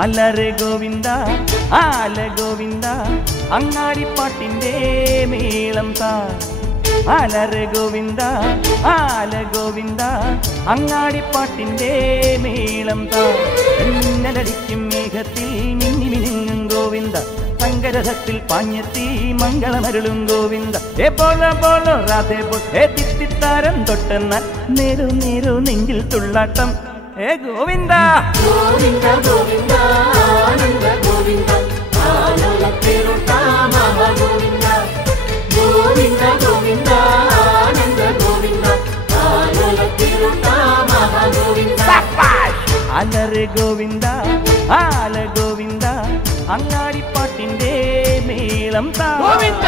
ആലരെ ഗോവിന്ദ ആല ഗോവിന്ദ അങ്ങാടിപ്പാട്ടിന്റെ മേളം താ ആലരെ ഗോവിന്ദ ആല ഗോവിന്ദ അങ്ങാടിപ്പാട്ടിന്റെ മേളം താ മിന്നലടിക്കും മേഘത്തിൽ മിന്നി മിനുങ്ങും ഗോവിന്ദ സങ്കരഥത്തിൽ പാഞ്ഞെത്തി മംഗളമരുളും ഗോവിന്ദ ഏ പോലോ പോലോ രാധേ പോ ഏ തിത്തിത്താരം തൊട്ടെന്നാൽ നേരു നേരു നെഞ്ചിൽ തുള്ളാട്ടം ഏ ഗോവിന്ദ ഗോവിന്ദ ഗോവിന്ദ ആനന്ദ ഗോവിന്ദ ആനന്ദ മഹാഗോവിന്ദ ഗോവിന്ദ ഗോവിന്ദ ആനന്ദ ഗോവിന്ദ ആനന്ദ മഹാഗോവിന്ദ ആലരെ ഗോവിന്ദ ആല ഗോവിന്ദ അങ്ങാടിപ്പാട്ടിന്റെ മേളം താ ഗോവിന്ദ